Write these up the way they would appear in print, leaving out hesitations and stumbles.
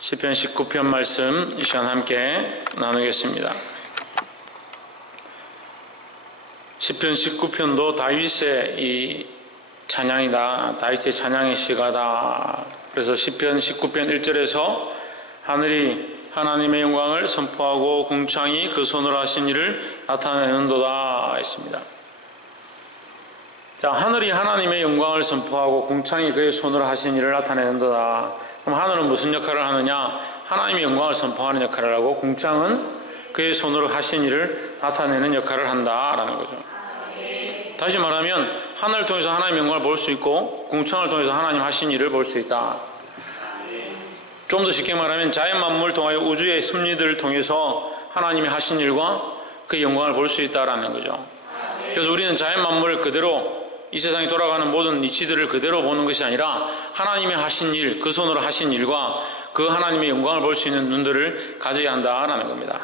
시편 19편 말씀 이 시간 함께 나누겠습니다. 시편 19편도 다윗의 이 찬양이다. 다윗의 찬양의 시가다. 그래서 시편 19편 1절에서 하늘이 하나님의 영광을 선포하고 궁창이 그 손으로 하신 일을 나타내는도다 했습니다. 자, 하늘이 하나님의 영광을 선포하고 궁창이 그의 손으로 하신 일을 나타내는도다. 그럼 하늘은 무슨 역할을 하느냐? 하나님의 영광을 선포하는 역할을 하고, 궁창은 그의 손으로 하신 일을 나타내는 역할을 한다라는 거죠. 다시 말하면 하늘을 통해서 하나님의 영광을 볼 수 있고, 궁창을 통해서 하나님 하신 일을 볼 수 있다. 좀 더 쉽게 말하면 자연 만물을 통하여 우주의 섭리들을 통해서 하나님이 하신 일과 그의 영광을 볼 수 있다라는 거죠. 그래서 우리는 자연 만물을 그대로, 이 세상에 돌아가는 모든 이치들을 그대로 보는 것이 아니라 하나님이 하신 일, 그 손으로 하신 일과 그 하나님의 영광을 볼 수 있는 눈들을 가져야 한다라는 겁니다.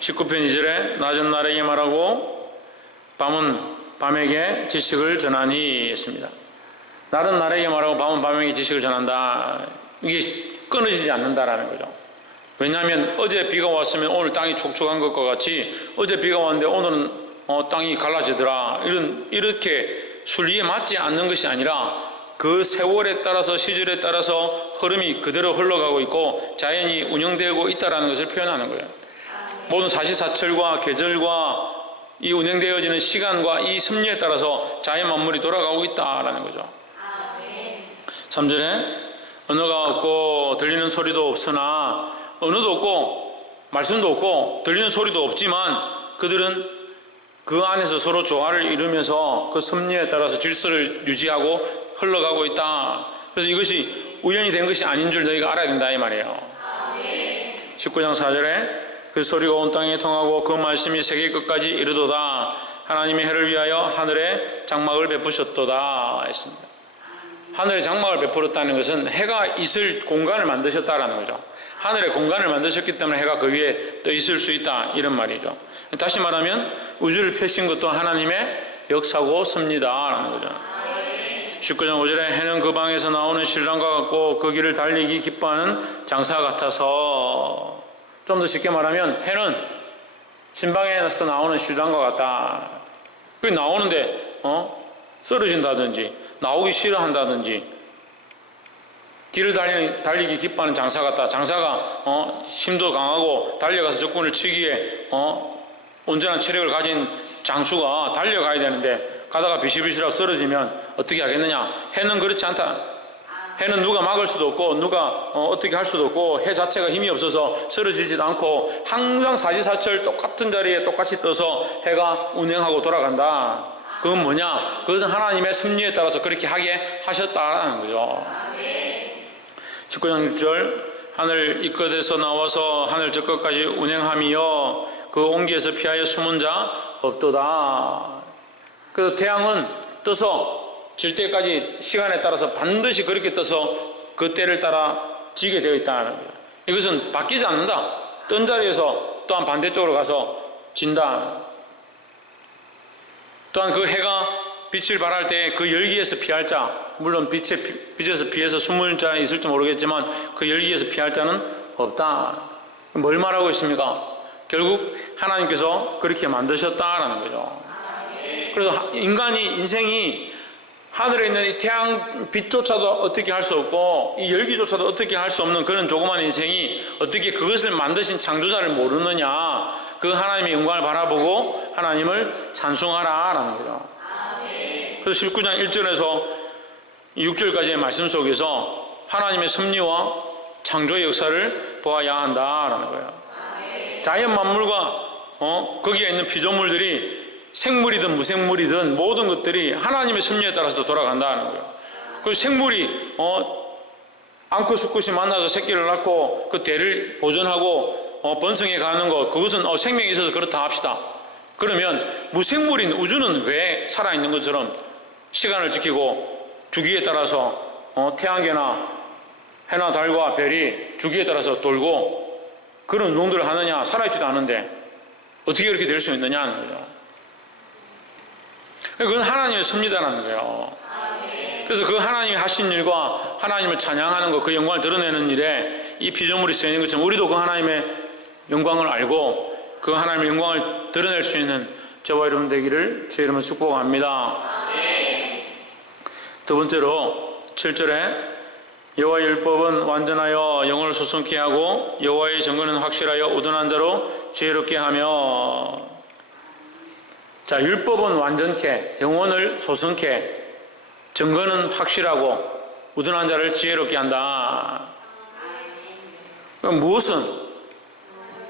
19편 2절에 낮은 날에게 말하고 밤은 밤에게 지식을 전하니 했습니다. 날은 날에게 말하고 밤은 밤에게 지식을 전한다. 이게 끊어지지 않는다라는 거죠. 왜냐하면 어제 비가 왔으면 오늘 땅이 촉촉한 것과 같이 어제 비가 왔는데 오늘은 땅이 갈라지더라. 이렇게 순리에 맞지 않는 것이 아니라 그 세월에 따라서, 시절에 따라서 흐름이 그대로 흘러가고 있고 자연이 운영되고 있다는 것을 표현하는 거예요. 모든 사시사철과 계절과 이 운영되어지는 시간과 이 섭리에 따라서 자연 만물이 돌아가고 있다는 거죠. 3절에 언어가 없고 들리는 소리도 없으나, 언어도 없고 말씀도 없고 들리는 소리도 없지만 그들은 그 안에서 서로 조화를 이루면서 그 섭리에 따라서 질서를 유지하고 흘러가고 있다. 그래서 이것이 우연히 된 것이 아닌 줄 너희가 알아야 된다 이 말이에요. 19장 4절에 그 소리가 온 땅에 통하고 그 말씀이 세계 끝까지 이르도다. 하나님의 해를 위하여 하늘에 장막을 베푸셨도다 했습니다. 하늘에 장막을 베풀었다는 것은 해가 있을 공간을 만드셨다라는 거죠. 하늘에 공간을 만드셨기 때문에 해가 그 위에 떠 있을 수 있다 이런 말이죠. 다시 말하면 우주를 펴신 것도 하나님의 역사고 섭리다라는 거죠. 19장 5절에 해는 그 방에서 나오는 신랑과 같고 그 길을 달리기 기뻐하는 장사 같아서, 좀 더 쉽게 말하면 해는 신방에서 나오는 신랑과 같다. 그 나오는데 쓰러진다든지 나오기 싫어한다든지 길을 달리기 기뻐하는 장사 같다. 장사가 힘도 강하고 달려가서 적군을 치기에 온전한 체력을 가진 장수가 달려가야 되는데 가다가 비실비실하고 쓰러지면 어떻게 하겠느냐? 해는 그렇지 않다. 해는 누가 막을 수도 없고 누가 어떻게 할 수도 없고 해 자체가 힘이 없어서 쓰러지지도 않고 항상 사시사철 똑같은 자리에 똑같이 떠서 해가 운행하고 돌아간다. 그건 뭐냐? 그것은 하나님의 섭리에 따라서 그렇게 하게 하셨다라는 거죠. 19장 6절 하늘 이 끝에서 나와서 하늘 저 끝까지 운행하며 그 온기에서 피하여 숨은 자 없도다. 그 태양은 떠서 질 때까지 시간에 따라서 반드시 그렇게 떠서 그 때를 따라 지게 되어 있다는 거예요. 이것은 바뀌지 않는다. 뜬 자리에서 또한 반대쪽으로 가서 진다. 또한 그 해가 빛을 발할 때 그 열기에서 피할 자, 물론 빛에서 피해서 숨을 자 있을지 모르겠지만 그 열기에서 피할 자는 없다. 뭘 말하고 있습니까? 결국 하나님께서 그렇게 만드셨다라는 거죠. 그래서 인생이 하늘에 있는 이 태양 빛조차도 어떻게 할 수 없고 이 열기조차도 어떻게 할 수 없는 그런 조그만 인생이 어떻게 그것을 만드신 창조자를 모르느냐? 그 하나님의 영광을 바라보고 하나님을 찬송하라라는 거죠. 그래서 19장 1절에서 6절까지의 말씀 속에서 하나님의 섭리와 창조의 역사를 보아야 한다라는 거예요. 자연 만물과 거기에 있는 피조물들이 생물이든 무생물이든 모든 것들이 하나님의 섭리에 따라서 돌아간다는 거예요. 그 생물이 앙컷 수컷이 만나서 새끼를 낳고 그 대를 보존하고 번성해 가는 것, 그것은 생명이 있어서 그렇다 합시다. 그러면 무생물인 우주는 왜 살아있는 것처럼 시간을 지키고 주기에 따라서 태양계나 해나 달과 별이 주기에 따라서 돌고 그런 운동들을 하느냐? 살아있지도 않은데 어떻게 그렇게 될 수 있느냐는 거죠. 그건 하나님의 섭리다라는 거예요. 그래서 그 하나님이 하신 일과 하나님을 찬양하는 것, 그 영광을 드러내는 일에 이 피조물이 쓰이는 것처럼 우리도 그 하나님의 영광을 알고 그 하나님의 영광을 드러낼 수 있는 저와 여러분 되기를 주의 이름으로 축복합니다. 두 번째로 7절에 여호와의 율법은 완전하여 영혼을 소성케 하고 여호와의 증거는 확실하여 우둔한 자로 지혜롭게 하며. 자, 율법은 완전케, 영혼을 소성케, 증거는 확실하고 우둔한 자를 지혜롭게 한다. 그럼 무엇은?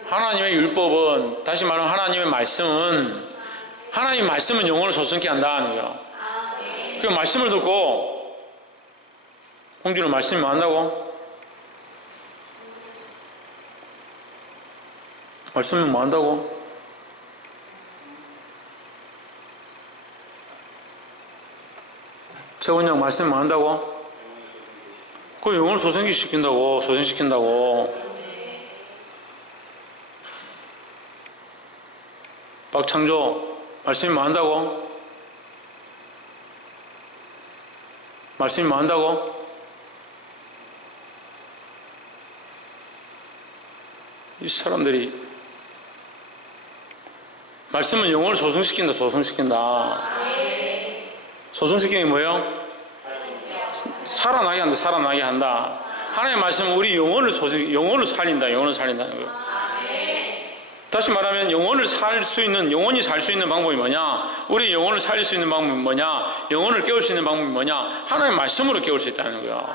하나님의 율법은, 다시 말하면 하나님의 말씀은, 하나님의 말씀은 영혼을 소성케 한다는 거예요. 그 말씀을 듣고 홍준은 말씀이 뭐 한다고? 말씀이 뭐 한다고? 최원영 말씀이 뭐 한다고? 그 영혼을 소생시킨다고, 소생시킨다고. 박창조 말씀이 뭐 한다고? 말씀이 뭐 한다고? 이 사람들이 말씀은 영혼을 소생시킨다, 소생시킨다. 소생시키는 게 뭐예요? 살아나게 한다, 살아나게 한다. 하나님의 말씀은 우리 영혼을 영혼을 살린다, 영혼을 살린다는 거예요. 다시 말하면 영혼을 살 수 있는, 영혼이 살 수 있는 방법이 뭐냐? 우리 영혼을 살릴 수 있는 방법이 뭐냐? 영혼을 깨울 수 있는 방법이 뭐냐? 하나님의 말씀으로 깨울 수 있다는 거예요.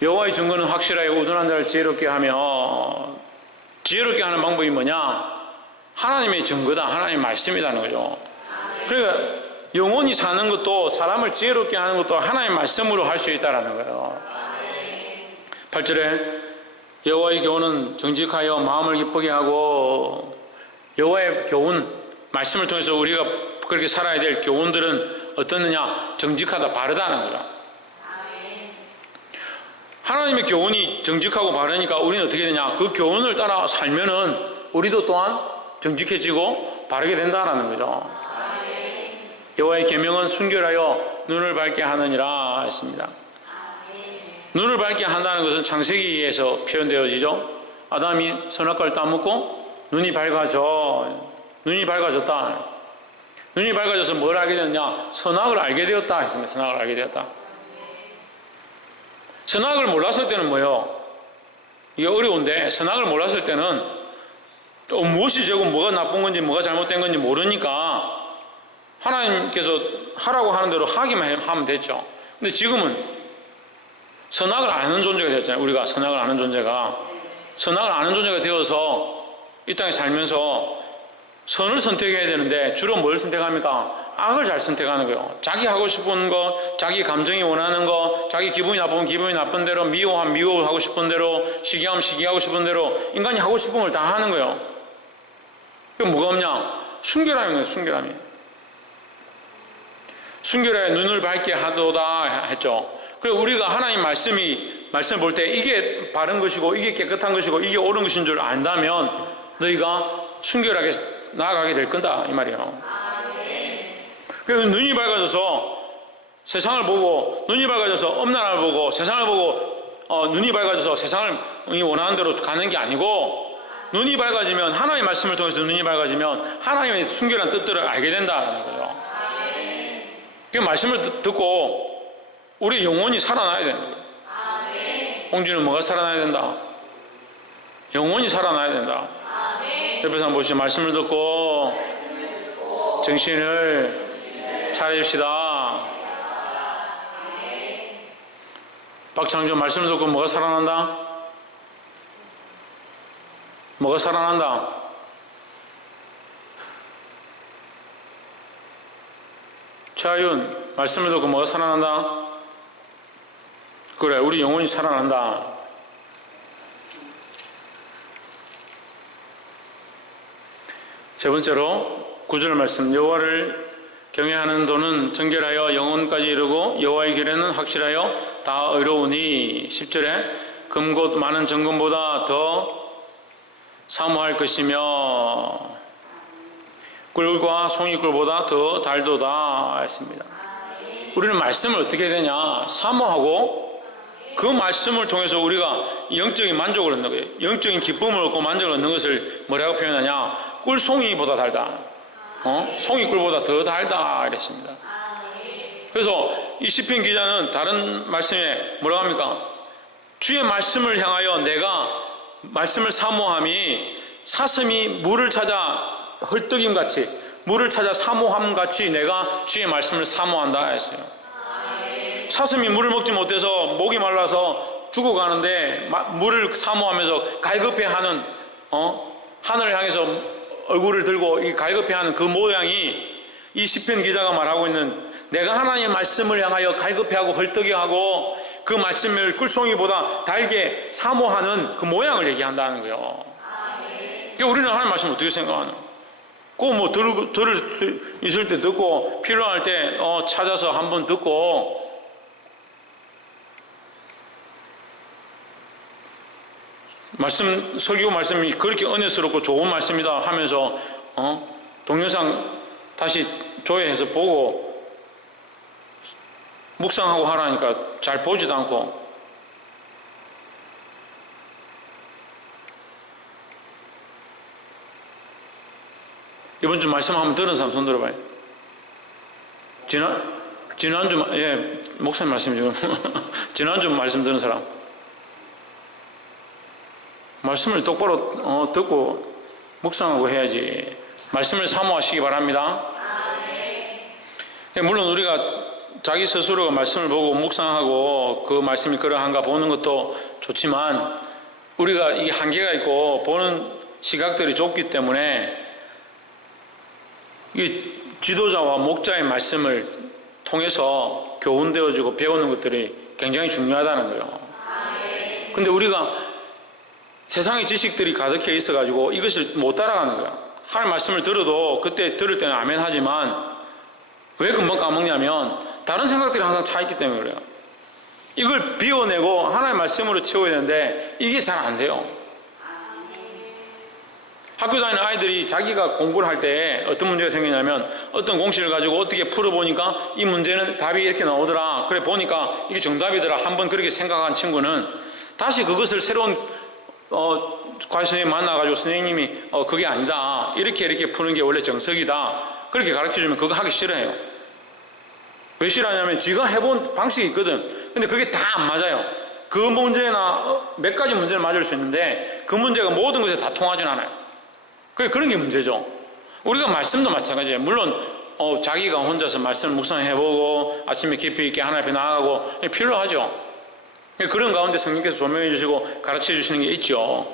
여호와의 증거는 확실하게 우둔한 자를 지혜롭게 하며, 지혜롭게 하는 방법이 뭐냐? 하나님의 증거다, 하나님의 말씀이라는 거죠. 그러니까 영혼이 사는 것도, 사람을 지혜롭게 하는 것도 하나님의 말씀으로 할 수 있다는 거예요. 8절에 여호와의 교훈은 정직하여 마음을 기쁘게 하고, 여호와의 교훈, 말씀을 통해서 우리가 그렇게 살아야 될 교훈들은 어떻느냐? 정직하다, 바르다는 거죠. 하나님의 교훈이 정직하고 바르니까 우리는 어떻게 되냐? 그 교훈을 따라 살면은 우리도 또한 정직해지고 바르게 된다는 거죠. 여호와의 계명은 순결하여 눈을 밝게 하느니라 했습니다. 눈을 밝게 한다는 것은 창세기에서 표현되어지죠. 아담이 선악과를 따먹고 눈이 밝아져. 눈이 밝아졌다. 눈이 밝아져서 뭘 알게 됐냐? 선악을 알게 되었다 했습니다. 선악을 알게 되었다. 선악을 몰랐을 때는 뭐예요? 이게 어려운데, 선악을 몰랐을 때는 무엇이 죄고 뭐가 나쁜 건지 뭐가 잘못된 건지 모르니까 하나님께서 하라고 하는 대로 하기만 하면 됐죠. 근데 지금은 선악을 아는 존재가 되었잖아요. 우리가 선악을 아는 존재가 되어서 이 땅에 살면서 선을 선택해야 되는데 주로 뭘 선택합니까? 악을 잘 선택하는 거예요. 자기 하고 싶은 거, 자기 감정이 원하는 거, 자기 기분이 나쁘면 기분이 나쁜 대로, 미워하면 미워하고 싶은 대로, 시기하면 시기하고 싶은 대로 인간이 하고 싶은 걸 다 하는 거예요. 그게 뭐가 없냐? 순결함이에요. 순결함이. 순결에 눈을 밝게 하도다 했죠. 그리고 우리가 하나님 말씀을 볼 때 이게 바른 것이고 이게 깨끗한 것이고 이게 옳은 것인 줄 안다면 너희가 순결하게 나아가게 될 거다 이 말이에요. 그래서 눈이 밝아져서 세상을 보고, 눈이 밝아져서 엄나라를 보고 세상을 보고 눈이 밝아져서 세상을 원하는 대로 가는 게 아니고, 눈이 밝아지면 하나님의 말씀을 통해서 눈이 밝아지면 하나님의 순결한 뜻들을 알게 된다는 거죠. 그 말씀을 듣고 우리 영혼이 살아나야 되는 거예요. 홍주는 뭐가 살아나야 된다? 영혼이 살아나야 된다. 옆에서 한번 보시죠. 말씀을 듣고 정신을 차립시다. 박창조 말씀을 듣고 뭐가 살아난다? 뭐가 살아난다? 최하윤 말씀을 듣고 뭐가 살아난다? 그래, 우리 영혼이 살아난다. 세 번째로 9절 말씀, 여호와를 경외하는 도는 정결하여 영혼까지 이르고 여호와의 길에는 확실하여 다 의로우니. 10절에 금곧 많은 정금보다 더 사모할 것이며 꿀과 송이꿀보다 더 달도다 했습니다. 우리는 말씀을 어떻게 해야 되냐? 사모하고 그 말씀을 통해서 우리가 영적인 만족을 얻는 거예요. 영적인 기쁨을 얻고 만족을 얻는 것을 뭐라고 표현하냐? 꿀송이보다 달다. 송이 꿀보다 더 달다 이랬습니다. 그래서 이 시편 기자는 다른 말씀에 뭐라고 합니까? 주의 말씀을 향하여 내가 말씀을 사모함이 사슴이 물을 찾아 헐떡임같이 물을 찾아 사모함같이 내가 주의 말씀을 사모한다 했어요. 사슴이 물을 먹지 못해서 목이 말라서 죽어가는데 물을 사모하면서 갈급해하는 하늘을 향해서 얼굴을 들고 이 갈급해하는 그 모양이 이 시편 기자가 말하고 있는 내가 하나님의 말씀을 향하여 갈급해하고 헐떡이하고 그 말씀을 꿀송이보다 달게 사모하는 그 모양을 얘기한다는 거예요. 그러니까 우리는 하나님 말씀 어떻게 생각하나? 꼭 뭐 들을 수 있을 때 듣고 필요할 때 찾아서 한번 듣고 설교 말씀이 그렇게 은혜스럽고 좋은 말씀이다 하면서 동영상 다시 조회해서 보고 묵상하고 하라니까 잘 보지도 않고 이번 주 말씀 한번 들은 사람 손 들어봐요. 지난주 목사님 말씀이죠. 지난주 말씀 들은 사람 말씀을 똑바로 듣고 묵상하고 해야지. 말씀을 사모하시기 바랍니다. 물론 우리가 자기 스스로가 말씀을 보고 묵상하고 그 말씀이 그러한가 보는 것도 좋지만 우리가 이 한계가 있고 보는 시각들이 좁기 때문에 이 지도자와 목자의 말씀을 통해서 교훈되어지고 배우는 것들이 굉장히 중요하다는 거예요. 근데 우리가 세상의 지식들이 가득해 있어가지고 이것을 못 따라가는 거예요. 하나님 말씀을 들어도 그때 들을 때는 아멘 하지만 왜 금방 까먹냐면 다른 생각들이 항상 차 있기 때문에 그래요. 이걸 비워내고 하나님의 말씀으로 채워야 되는데 이게 잘 안 돼요. 학교 다니는 아이들이 자기가 공부를 할 때 어떤 문제가 생기냐면 어떤 공식을 가지고 어떻게 풀어보니까 이 문제는 답이 이렇게 나오더라. 그래 보니까 이게 정답이더라. 한번 그렇게 생각한 친구는 다시 그것을 새로운 과외 선생님 만나가지고 선생님이 그게 아니다. 이렇게 푸는 게 원래 정석이다. 그렇게 가르쳐주면 그거 하기 싫어해요. 왜 싫어하냐면 지가 해본 방식이 있거든. 근데 그게 다 안 맞아요. 그 문제나 몇 가지 문제는 맞을 수 있는데 그 문제가 모든 것에 다 통하진 않아요. 그런 게 문제죠. 우리가 말씀도 마찬가지예요. 물론 자기가 혼자서 말씀을 묵상해보고 아침에 깊이 있게 하나님 앞에 나아가고 필요하죠. 그런 가운데 성령께서 조명해 주시고 가르쳐 주시는 게 있죠.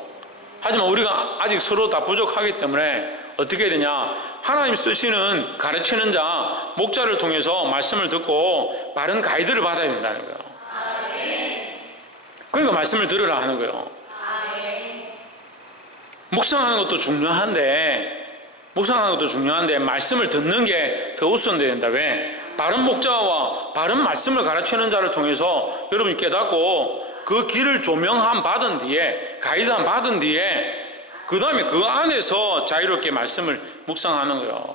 하지만 우리가 아직 서로 다 부족하기 때문에 어떻게 해야 되냐? 하나님 쓰시는 가르치는 자, 목자를 통해서 말씀을 듣고 바른 가이드를 받아야 된다는 거예요. 그러니까 말씀을 들으라 하는 거예요. 묵상하는 것도 중요한데 말씀을 듣는 게 더 우선돼야 된다. 왜? 바른 목자와 바른 말씀을 가르치는 자를 통해서 여러분이 깨닫고 그 길을 조명함 받은 뒤에 가이드함 받은 뒤에 그 다음에 그 안에서 자유롭게 말씀을 묵상하는 거예요.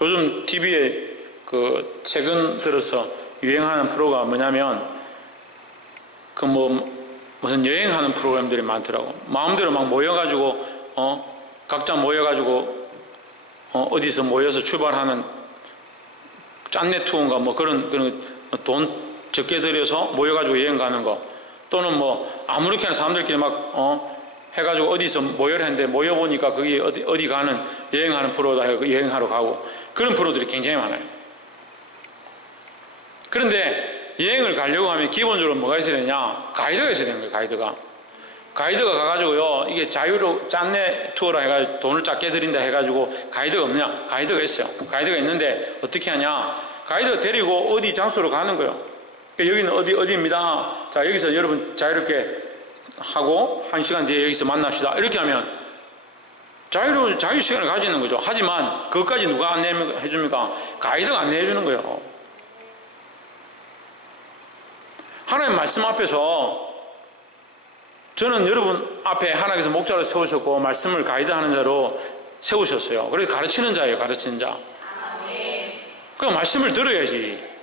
요즘 TV에 최근 들어서 유행하는 프로가 뭐냐면 무슨 여행하는 프로그램들이 많더라고. 마음대로 막 모여가지고 각자 모여가지고 어디서 모여서 출발하는 짠내 투어인가 그런 돈 적게 들여서 모여가지고 여행 가는 거, 또는 아무렇게나 사람들끼리 막 해가지고 어디서 모여를 했는데 모여보니까 거기 어디 가는 여행하는 프로다 해서 여행하러 가고, 그런 프로들이 굉장히 많아요. 그런데 여행을 가려고 하면 기본적으로 뭐가 있어야 되냐? 가이드가 있어야 되는 거예요. 가이드가 가가지고요, 이게 자유로 짠내 투어라 해가지고 돈을 작게 드린다 해가지고 가이드가 없냐? 가이드가 있어요. 가이드가 있는데 어떻게 하냐? 가이드가 데리고 어디 장소로 가는 거예요. 여기는 어디입니다. 자, 여기서 여러분 자유롭게 하고 1시간 뒤에 여기서 만납시다. 이렇게 하면 자유 시간을 가지는 거죠. 하지만 그것까지 누가 안내해 줍니까? 가이드가 안내해 주는 거예요. 하나님 말씀 앞에서 저는 여러분 앞에 하나님께서 목자로 세우셨고 말씀을 가이드하는 자로 세우셨어요. 그래서 가르치는 자예요. 가르치는 자. 그 말씀을 들어야지.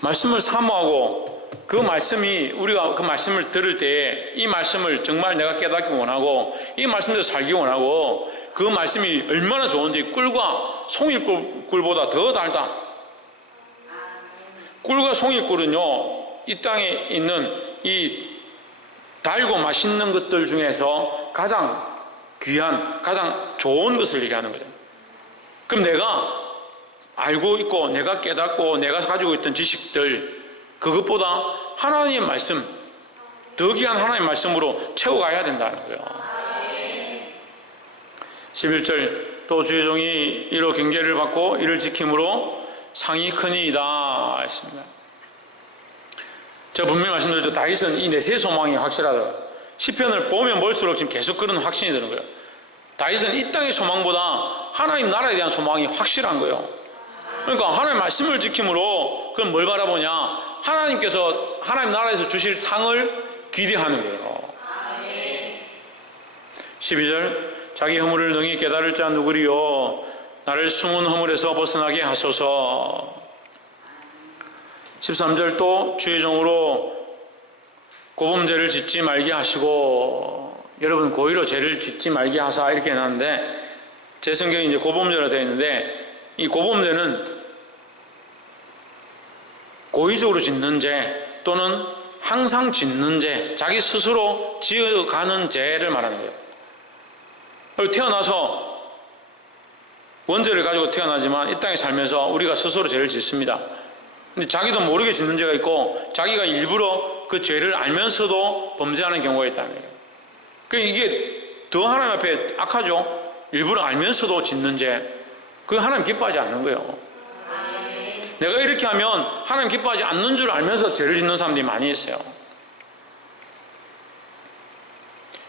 말씀을 사모하고 그 말씀이 우리가 그 말씀을 들을 때에 이 말씀을 정말 내가 깨닫기 원하고 이 말씀대로 살기 원하고 그 말씀이 얼마나 좋은지 꿀과 송이꿀보다 더 달다. 꿀과 송이꿀은요, 이 땅에 있는 이 달고 맛있는 것들 중에서 가장 귀한, 가장 좋은 것을 얘기하는 거죠. 그럼 내가 알고 있고 내가 깨닫고 내가 가지고 있던 지식들, 그것보다 하나님의 말씀, 더 귀한 하나님의 말씀으로 채워가야 된다는 거예요. 11절, 또 주의 종이 이로 경계를 받고 이를 지킴으로 상이 크니이다 했습니다. 제가 분명히 말씀드렸죠. 다윗은 이 내세 소망이 확실하더라고요. 시편을 보면 볼수록 지금 계속 그런 확신이 드는 거예요. 다윗은 이 땅의 소망보다 하나님 나라에 대한 소망이 확실한 거예요. 그러니까 하나님 말씀을 지킴으로 그럼 뭘 바라보냐? 하나님께서 하나님 나라에서 주실 상을 기대하는 거예요. 12절, 자기 허물을 능히 깨달을 자 누구리요? 나를 숨은 허물에서 벗어나게 하소서. 13절, 또 주의 종으로 고범죄를 짓지 말게 하시고. 여러분, 고의로 죄를 짓지 말게 하사 이렇게 해놨는데 제 성경에 이제 고범죄라 되어 있는데, 이 고범죄는 고의적으로 짓는 죄 또는 항상 짓는 죄, 자기 스스로 지어가는 죄를 말하는 거예요. 태어나서 원죄를 가지고 태어나지만 이 땅에 살면서 우리가 스스로 죄를 짓습니다. 근데 자기도 모르게 짓는 죄가 있고 자기가 일부러 그 죄를 알면서도 범죄하는 경우가 있다는 거예요. 그러니까 이게 더 하나님 앞에 악하죠. 일부러 알면서도 짓는 죄, 그거 하나님 기뻐하지 않는 거예요. 내가 이렇게 하면 하나님 기뻐하지 않는 줄 알면서 죄를 짓는 사람들이 많이 있어요.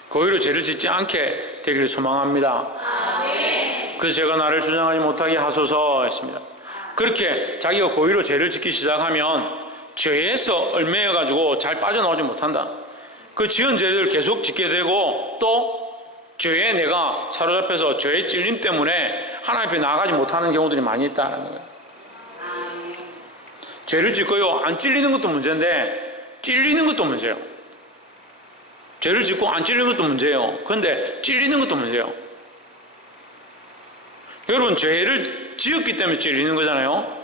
고의로 죄를 짓지 않게 되기를 소망합니다. 그래서 제가 나를 주장하지 못하게 하소서 했습니다. 그렇게 자기가 고의로 죄를 짓기 시작하면 죄에서 얽매여가지고 잘 빠져나오지 못한다. 그 지은 죄를 계속 짓게 되고 또 죄에 내가 사로잡혀서 죄의 찔림 때문에 하나님 앞에 나아가지 못하는 경우들이 많이 있다는 거예요. 죄를 짓고요, 안 찔리는 것도 문제인데 찔리는 것도 문제예요. 죄를 짓고 안 찔리는 것도 문제예요. 그런데 찔리는 것도 문제예요. 여러분, 죄를 지었기 때문에 찔리는 거잖아요.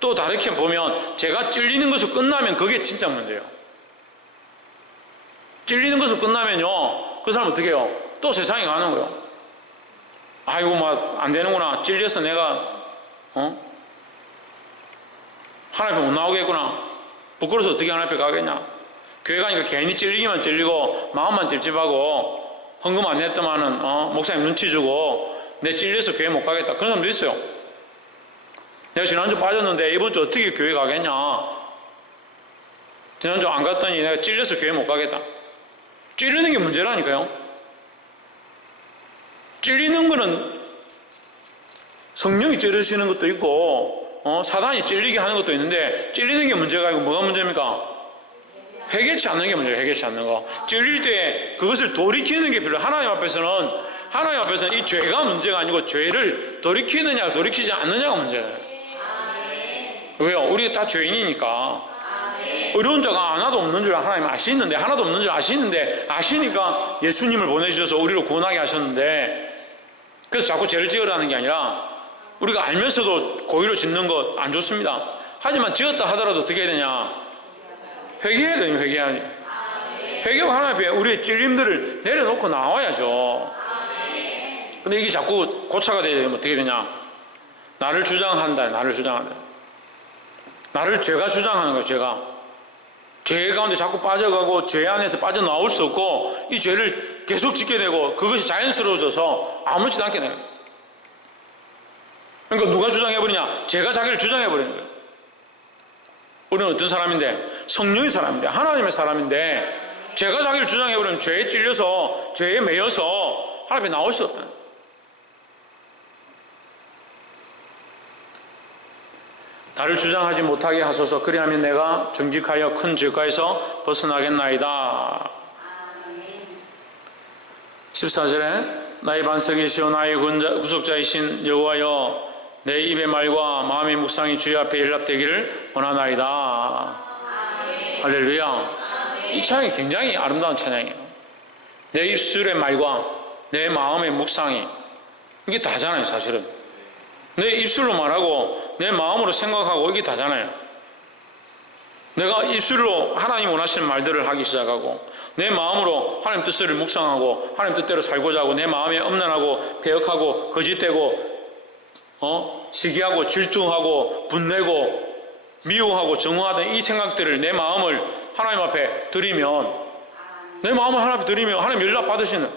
또 다르게 보면 제가 찔리는 것으로 끝나면 그게 진짜 문제예요. 찔리는 것으로 끝나면요, 그 사람 어떻게 해요? 또 세상에 가는 거예요. 아이고, 막 안 되는구나. 찔려서 내가 하나님 앞에 못 나오겠구나. 부끄러워서 어떻게 하나님 앞에 가겠냐. 교회 가니까 괜히 찔리기만 찔리고 마음만 찝찝하고 헌금 안 냈더만은 목사님 눈치 주고 내 찔려서 교회 못 가겠다. 그런 사람도 있어요. 내가 지난주 빠졌는데 이번 주 어떻게 교회 가겠냐. 지난주 안 갔더니 내가 찔려서 교회 못 가겠다. 찔리는 게 문제라니까요. 찔리는 거는 성령이 찌르시는 것도 있고 사단이 찔리게 하는 것도 있는데, 찔리는 게 문제가 아니고 뭐가 문제입니까? 회개치 않는 게 문제예요. 회개치 않는 거. 찔릴 때 그것을 돌이키는 게 필요해요. 하나님 앞에서는 이 죄가 문제가 아니고 죄를 돌이키느냐 돌이키지 않느냐가 문제예요. 왜요? 우리가 다 죄인이니까. 어려운 자가 하나도 없는 줄 하나님 아시는데, 하나도 없는 줄 아시니까 예수님을 보내주셔서 우리를 구원하게 하셨는데, 그래서 자꾸 죄를 지으라는 게 아니라 우리가 알면서도 고의로 짓는 것 안 좋습니다. 하지만 지었다 하더라도 어떻게 해야 되냐? 회개해야 되냐. 회개하고 하나님 앞에 우리의 찔림들을 내려놓고 나와야죠. 근데 이게 자꾸 고차가 되면 어떻게 되냐? 나를 주장한다. 나를 죄가 주장하는 거예요. 죄 가운데 자꾸 빠져가고 죄 안에서 빠져나올 수 없고 이 죄를 계속 짓게 되고 그것이 자연스러워져서 아무렇지도 않게 되는 거예요. 그러니까 누가 주장해버리냐? 죄가 자기를 주장해버리는 거예요. 우리는 어떤 사람인데? 성령의 사람인데, 하나님의 사람인데, 죄가 자기를 주장해버리면 죄에 찔려서 죄에 매여서 하나님 앞에 나올 수 없다는 거예요. 나를 주장하지 못하게 하소서. 그리하면 내가 정직하여 큰 죄가에서 벗어나겠나이다. 14절에 나의 반석이시오 나의 구속자이신 여호와여, 내 입의 말과 마음의 묵상이 주의 앞에 연락되기를 원하나이다. 할렐루야. 이 찬양이 굉장히 아름다운 찬양이에요. 내 입술의 말과 내 마음의 묵상이, 이게 다잖아요. 사실은 내 입술로 말하고 내 마음으로 생각하고, 이게 다잖아요. 내가 입술로 하나님 원하시는 말들을 하기 시작하고, 내 마음으로 하나님 뜻을 묵상하고 하나님 뜻대로 살고자 하고, 내 마음에 엄란하고 배역하고 거짓되고 시기하고 질투하고 분내고 미워하고 정오하던 이 생각들을, 내 마음을 하나님 앞에 드리면, 내 마음을 하나님 앞에 드리면 하나님 연락 받으시는,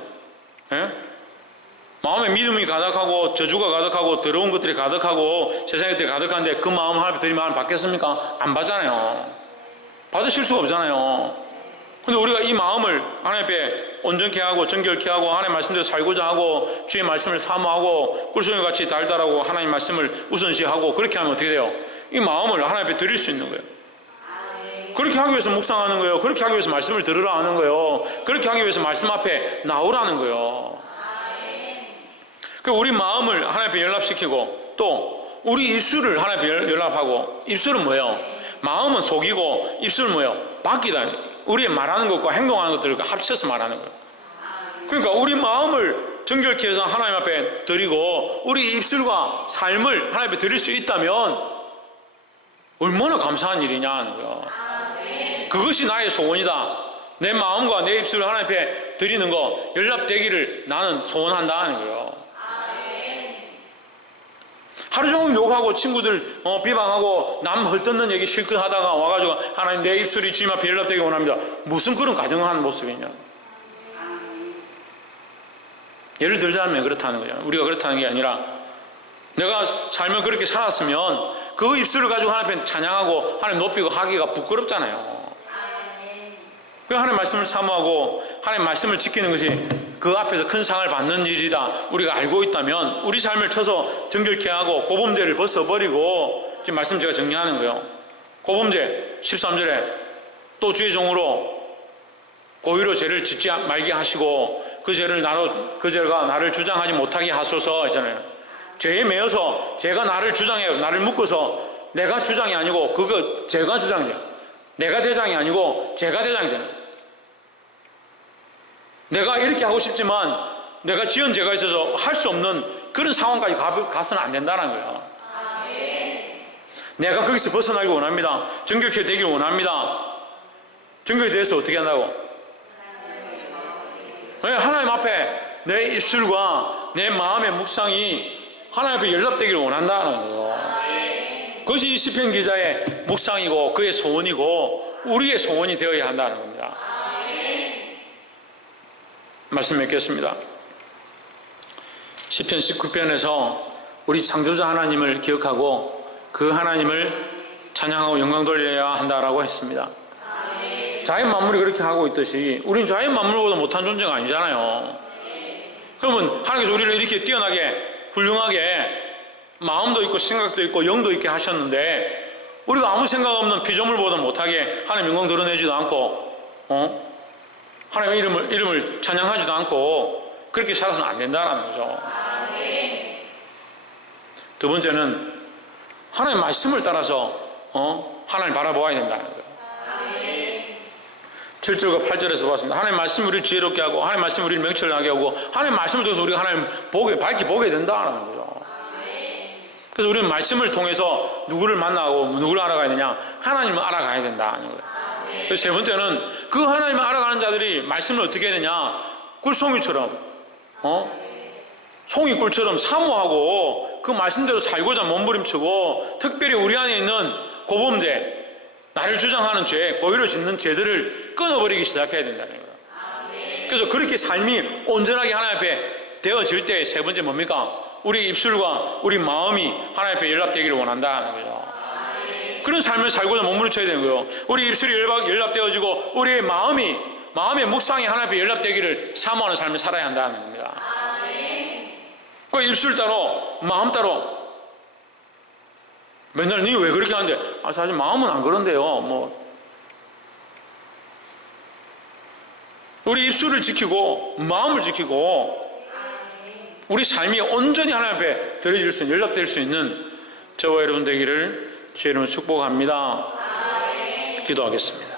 마음에 믿음이 가득하고 저주가 가득하고 더러운 것들이 가득하고 세상의 것들이 가득한데, 그 마음을 하나님 앞에 드리면 하나님 받겠습니까? 안 받잖아요. 받으실 수가 없잖아요. 근데 우리가 이 마음을 하나님 앞에 온전케 하고 정결케 하고 하나님 말씀대로 살고자 하고 주의 말씀을 사모하고 꿀송이 같이 달달하고 하나님 말씀을 우선시하고, 그렇게 하면 어떻게 돼요? 이 마음을 하나님 앞에 드릴 수 있는 거예요. 그렇게 하기 위해서 묵상하는 거예요. 그렇게 하기 위해서 말씀을 들으라 하는 거예요. 그렇게 하기 위해서 말씀 앞에 나오라는 거예요. 우리 마음을 하나님 앞에 연락시키고, 또 우리 입술을 하나님 앞에 연락하고. 입술은 뭐예요? 마음은 속이고 입술은 뭐예요? 바뀌다. 우리의 말하는 것과 행동하는 것들을 합쳐서 말하는 거예요. 그러니까 우리 마음을 정결케 해서 하나님 앞에 드리고 우리 입술과 삶을 하나님 앞에 드릴 수 있다면 얼마나 감사한 일이냐 하는 거예요. 그것이 나의 소원이다. 내 마음과 내 입술을 하나님 앞에 드리는 거, 연락되기를 나는 소원한다 하는 거예요. 하루 종일 욕하고 친구들 비방하고 남 헐뜯는 얘기 실컷 하다가 와가지고 하나님 내 입술이 주님 앞에 연락되기 원합니다. 무슨 그런 가정한 모습이냐. 예를 들자면 그렇다는 거예요. 우리가 그렇다는 게 아니라, 내가 삶을 그렇게 살았으면 그 입술을 가지고 하나님 앞에 찬양하고 하나님 높이고 하기가 부끄럽잖아요. 그래서 하나님 말씀을 사모하고 하나님 말씀을 지키는 것이 그 앞에서 큰 상을 받는 일이다 우리가 알고 있다면, 우리 삶을 쳐서 정결케 하고 고범죄를 벗어버리고, 지금 말씀 제가 정리하는 거예요. 고범죄 13절에 또 주의 종으로 고의로 죄를 짓지 말게 하시고 그 죄가 나를 주장하지 못하게 하소서 했잖아요. 죄에 매여서 죄가 나를 주장해요. 나를 묶어서 내가 주장이 아니고 그거 죄가 주장돼요. 내가 대장이 아니고 죄가 대장이 되는. 내가 이렇게 하고 싶지만 내가 지은 죄가 있어서 할 수 없는 그런 상황까지 가서는 안 된다는 거예요. 내가 거기서 벗어나기 원합니다. 정결케 되길 원합니다. 정결이 돼서 어떻게 한다고? 하나님 앞에 내 입술과 내 마음의 묵상이 하나님 앞에 연락되기를 원한다는 거예요. 그것이 시편 기자의 묵상이고 그의 소원이고 우리의 소원이 되어야 한다는 겁니다. 말씀 맺겠습니다. 시편 19편에서 우리 창조자 하나님을 기억하고 그 하나님을 찬양하고 영광 돌려야 한다라고 했습니다. 자연 만물이 그렇게 하고 있듯이 우리는 자연 만물보다 못한 존재가 아니잖아요. 그러면 하나님께서 우리를 이렇게 뛰어나게 훌륭하게 마음도 있고 생각도 있고 영도 있게 하셨는데, 우리가 아무 생각 없는 피조물보다 못하게 하나님 영광 드러내지도 않고 하나님의 이름을 찬양하지도 않고 그렇게 살아서는 안 된다는 거죠. 두 번째는 하나님의 말씀을 따라서 하나님 바라보아야 된다는 거예요. 7절과 8절에서 보았습니다. 하나님의 말씀이 우리를 지혜롭게 하고 하나님의 말씀이 우리를 명철하게 하고 하나님의 말씀을 통해서 우리가 하나님 밝히 보게 된다는 거죠. 그래서 우리는 말씀을 통해서 누구를 만나고 누구를 알아가야 되냐? 하나님을 알아가야 된다는 거예요. 그래서 세 번째는 그 하나님을 알아가는 자들이 말씀을 어떻게 해야 되냐? 꿀송이처럼 송이꿀처럼 사모하고 그 말씀대로 살고자 몸부림치고, 특별히 우리 안에 있는 고범죄, 나를 주장하는 죄, 고의로 짓는 죄들을 끊어버리기 시작해야 된다는 거예요. 그래서 그렇게 삶이 온전하게 하나님 앞에 되어질 때 세 번째 뭡니까? 우리 입술과 우리 마음이 하나님 앞에 연락되기를 원한다는 거죠. 그런 삶을 살고자 몸부림쳐야 되는 거예요. 우리 입술이 연락되어지고 우리의 마음의 묵상이 하나님 앞에 연락되기를 사모하는 삶을 살아야 한다는 겁니다. 그 입술 따로 마음 따로 맨날 니 왜 그렇게 하는데, 사실 마음은 안 그런데요. 우리 입술을 지키고 마음을 지키고 우리 삶이 온전히 하나님 앞에 드려질 수 있는, 연락될 수 있는 저와 여러분 되기를 주의 이름으로 축복합니다. 기도하겠습니다.